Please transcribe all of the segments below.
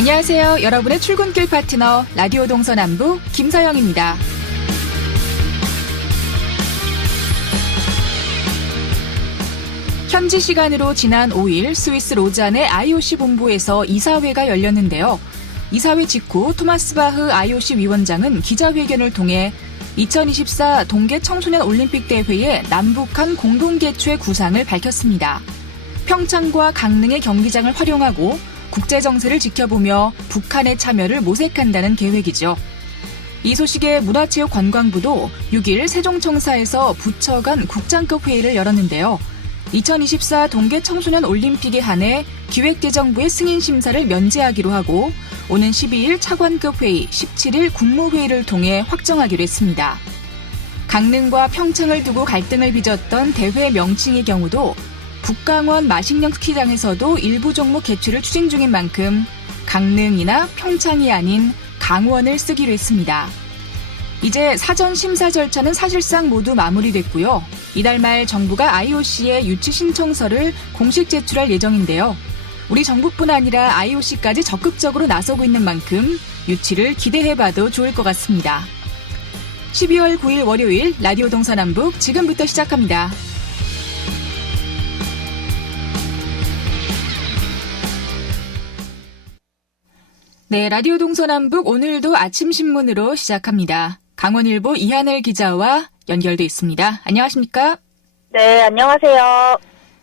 안녕하세요. 여러분의 출근길 파트너 라디오 동서남북 김서영입니다. 현지 시간으로 지난 5일 스위스 로잔의 IOC 본부에서 이사회가 열렸는데요. 이사회 직후 토마스 바흐 IOC 위원장은 기자회견을 통해 2024 동계 청소년 올림픽 대회의 남북한 공동 개최 구상을 밝혔습니다. 평창과 강릉의 경기장을 활용하고 국제 정세를 지켜보며 북한의 참여를 모색한다는 계획이죠. 이 소식에 문화체육관광부도 6일 세종청사에서 부처 간 국장급 회의를 열었는데요. 2024 동계 청소년 올림픽에 한해 기획재정부의 승인 심사를 면제하기로 하고 오는 12일 차관급 회의, 17일 국무회의를 통해 확정하기로 했습니다. 강릉과 평창을 두고 갈등을 빚었던 대회 명칭의 경우도 북강원 마식령 스키장에서도 일부 종목 개최를 추진 중인 만큼 강릉이나 평창이 아닌 강원을 쓰기로 했습니다. 이제 사전 심사 절차는 사실상 모두 마무리됐고요. 이달 말 정부가 IOC에 유치 신청서를 공식 제출할 예정인데요. 우리 정부뿐 아니라 IOC까지 적극적으로 나서고 있는 만큼 유치를 기대해봐도 좋을 것 같습니다. 12월 9일 월요일 라디오 동서남북 지금부터 시작합니다. 네, 라디오 동서남북 오늘도 아침 신문으로 시작합니다. 강원일보 이하늘 기자와 연결돼 있습니다. 안녕하십니까? 네, 안녕하세요.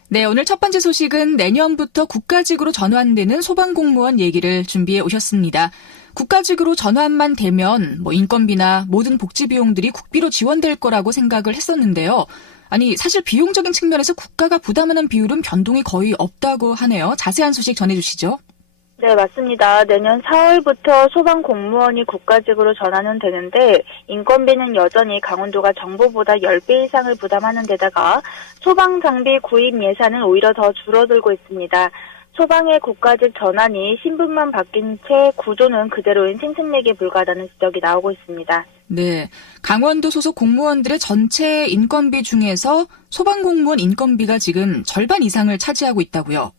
네, 오늘 첫 번째 소식은 내년부터 국가직으로 전환되는 소방공무원 얘기를 준비해 오셨습니다. 국가직으로 전환만 되면 인건비나 모든 복지 비용들이 국비로 지원될 거라고 생각을 했었는데요. 아니, 사실 비용적인 측면에서 국가가 부담하는 비율은 변동이 거의 없다고 하네요. 자세한 소식 전해주시죠. 네, 맞습니다. 내년 4월부터 소방 공무원이 국가직으로 전환은 되는데 인건비는 여전히 강원도가 정부보다 10배 이상을 부담하는 데다가 소방 장비 구입 예산은 오히려 더 줄어들고 있습니다. 소방의 국가직 전환이 신분만 바뀐 채 구조는 그대로인 생색내기에 불과하다는 지적이 나오고 있습니다. 네, 강원도 소속 공무원들의 전체 인건비 중에서 소방공무원 인건비가 지금 절반 이상을 차지하고 있다고요?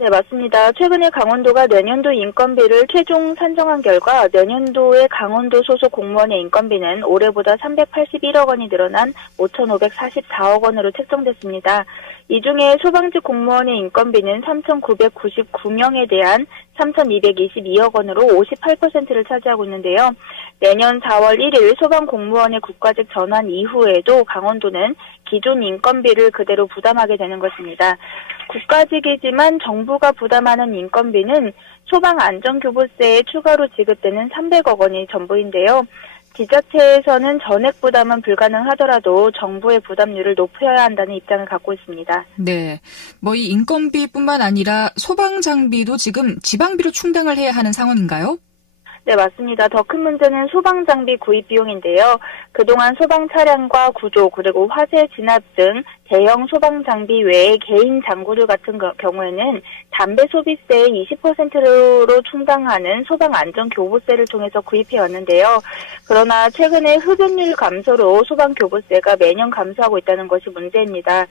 네, 맞습니다. 최근에 강원도가 내년도 인건비를 최종 산정한 결과 내년도의 강원도 소속 공무원의 인건비는 올해보다 381억 원이 늘어난 5,544억 원으로 책정됐습니다. 이 중에 소방직 공무원의 인건비는 3,999명에 대한 3,222억 원으로 58%를 차지하고 있는데요. 내년 4월 1일 소방공무원의 국가직 전환 이후에도 강원도는 기존 인건비를 그대로 부담하게 되는 것입니다. 국가직이지만 정부가 부담하는 인건비는 소방안전교부세에 추가로 지급되는 300억 원이 전부인데요. 지자체에서는 전액 부담은 불가능하더라도 정부의 부담률을 높여야 한다는 입장을 갖고 있습니다. 네, 이 인건비뿐만 아니라 소방 장비도 지금 지방비로 충당을 해야 하는 상황인가요? 네, 맞습니다. 더 큰 문제는 소방장비 구입 비용인데요. 그동안 소방 차량과 구조 그리고 화재 진압 등 대형 소방장비 외에 개인 장구들 같은 경우에는 담배 소비세의 20%로 충당하는 소방안전교부세를 통해서 구입해왔는데요. 그러나 최근에 흡연율 감소로 소방교부세가 매년 감소하고 있다는 것이 문제입니다.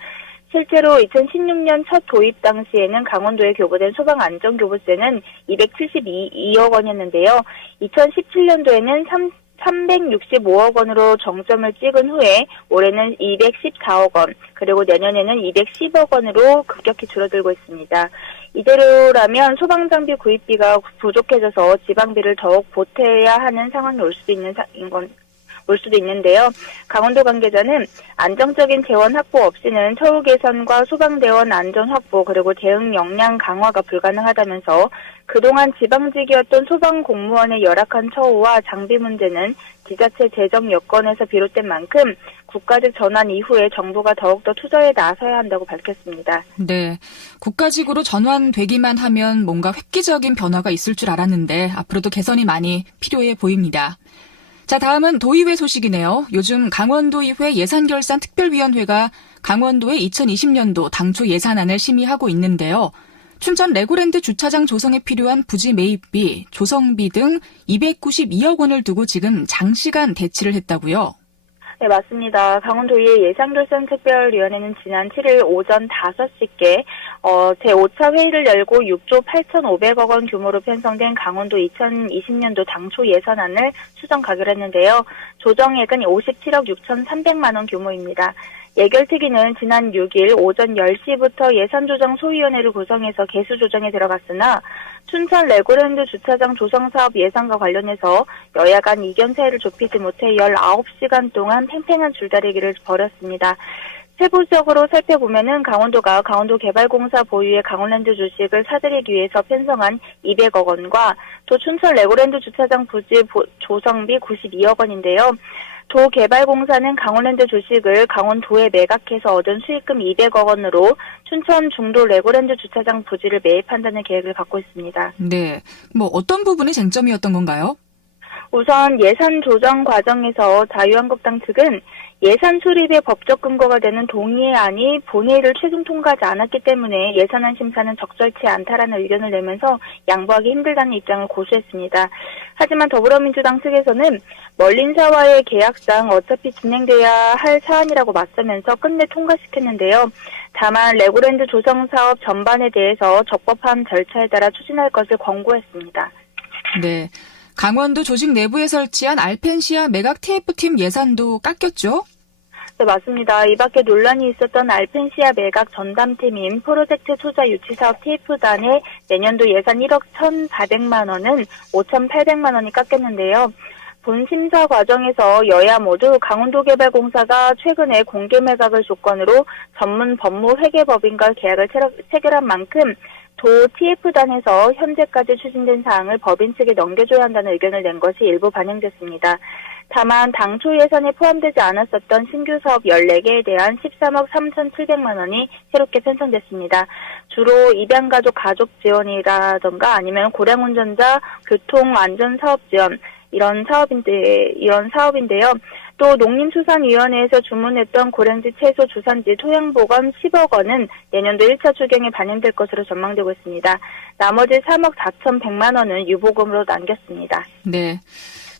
실제로 2016년 첫 도입 당시에는 강원도에 교부된 소방안전교부세는 272억 원이었는데요. 2017년도에는 365억 원으로 정점을 찍은 후에 올해는 214억 원, 그리고 내년에는 210억 원으로 급격히 줄어들고 있습니다. 이대로라면 소방장비 구입비가 부족해져서 지방비를 더욱 보태야 하는 상황이 올 수도 있는데요. 강원도 관계자는 안정적인 재원 확보 없이는 처우 개선과 소방대원 안전 확보 그리고 대응 역량 강화가 불가능하다면서 그동안 지방직이었던 소방공무원의 열악한 처우와 장비 문제는 지자체 재정 여건에서 비롯된 만큼 국가직 전환 이후에 정부가 더욱더 투자에 나서야 한다고 밝혔습니다. 네, 국가직으로 전환되기만 하면 뭔가 획기적인 변화가 있을 줄 알았는데 앞으로도 개선이 많이 필요해 보입니다. 자, 다음은 도의회 소식이네요. 요즘 강원도의회 예산결산특별위원회가 강원도의 2020년도 당초 예산안을 심의하고 있는데요. 춘천 레고랜드 주차장 조성에 필요한 부지 매입비, 조성비 등 292억 원을 두고 지금 장시간 대치를 했다고요? 네, 맞습니다. 강원도의 예산결산특별위원회는 지난 7일 오전 5시께 제5차 회의를 열고 6조 8,500억 원 규모로 편성된 강원도 2020년도 당초 예산안을 수정 가결했는데요. 조정액은 57억 6,300만 원 규모입니다. 예결특위는 지난 6일 오전 10시부터 예산조정소위원회를 구성해서 개수 조정에 들어갔으나 춘천 레고랜드 주차장 조성사업 예산과 관련해서 여야 간 이견 사이를 좁히지 못해 19시간 동안 팽팽한 줄다리기를 벌였습니다. 세부적으로 살펴보면은 강원도가 강원도개발공사 보유의 강원랜드 주식을 사들이기 위해서 편성한 200억 원과 또 춘천 레고랜드 주차장 부지 조성비 92억 원인데요. 도개발공사는 강원랜드 주식을 강원도에 매각해서 얻은 수익금 200억 원으로 춘천 중도 레고랜드 주차장 부지를 매입한다는 계획을 갖고 있습니다. 네. 어떤 부분이 쟁점이었던 건가요? 우선 예산 조정 과정에서 자유한국당 측은 예산 수립의 법적 근거가 되는 동의안이 본회의를 최종 통과하지 않았기 때문에 예산안 심사는 적절치 않다라는 의견을 내면서 양보하기 힘들다는 입장을 고수했습니다. 하지만 더불어민주당 측에서는 멀린사와의 계약상 어차피 진행돼야 할 사안이라고 맞서면서 끝내 통과시켰는데요. 다만 레고랜드 조성 사업 전반에 대해서 적법한 절차에 따라 추진할 것을 권고했습니다. 네. 강원도 조직 내부에 설치한 알펜시아 매각 TF팀 예산도 깎였죠? 네, 맞습니다. 이 밖에 논란이 있었던 알펜시아 매각 전담팀인 프로젝트 투자 유치사업 TF단의 내년도 예산 1억 1,400만 원은 5,800만 원이 깎였는데요. 본 심사 과정에서 여야 모두 강원도개발공사가 최근에 공개 매각을 조건으로 전문 법무회계법인과 계약을 체결한 만큼 도 TF단에서 현재까지 추진된 사항을 법인 측에 넘겨줘야 한다는 의견을 낸 것이 일부 반영됐습니다. 다만 당초 예산에 포함되지 않았었던 신규 사업 14개에 대한 13억 3,700만 원이 새롭게 편성됐습니다. 주로 입양가족 가족 지원이라던가 아니면 고령운전자 교통안전사업 지원 이런 사업인데요. 또 농림수산위원회에서 주문했던 고랭지 채소 주산지 토양보건 10억 원은 내년도 1차 추경에 반영될 것으로 전망되고 있습니다. 나머지 3억 4,100만 원은 유보금으로 남겼습니다. 네.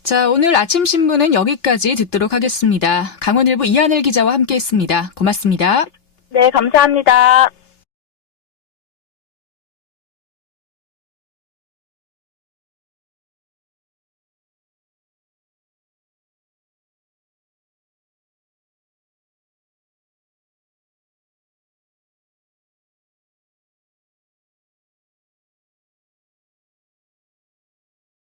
자, 오늘 아침 신문은 여기까지 듣도록 하겠습니다. 강원일보 이하늘 기자와 함께했습니다. 고맙습니다. 네, 감사합니다.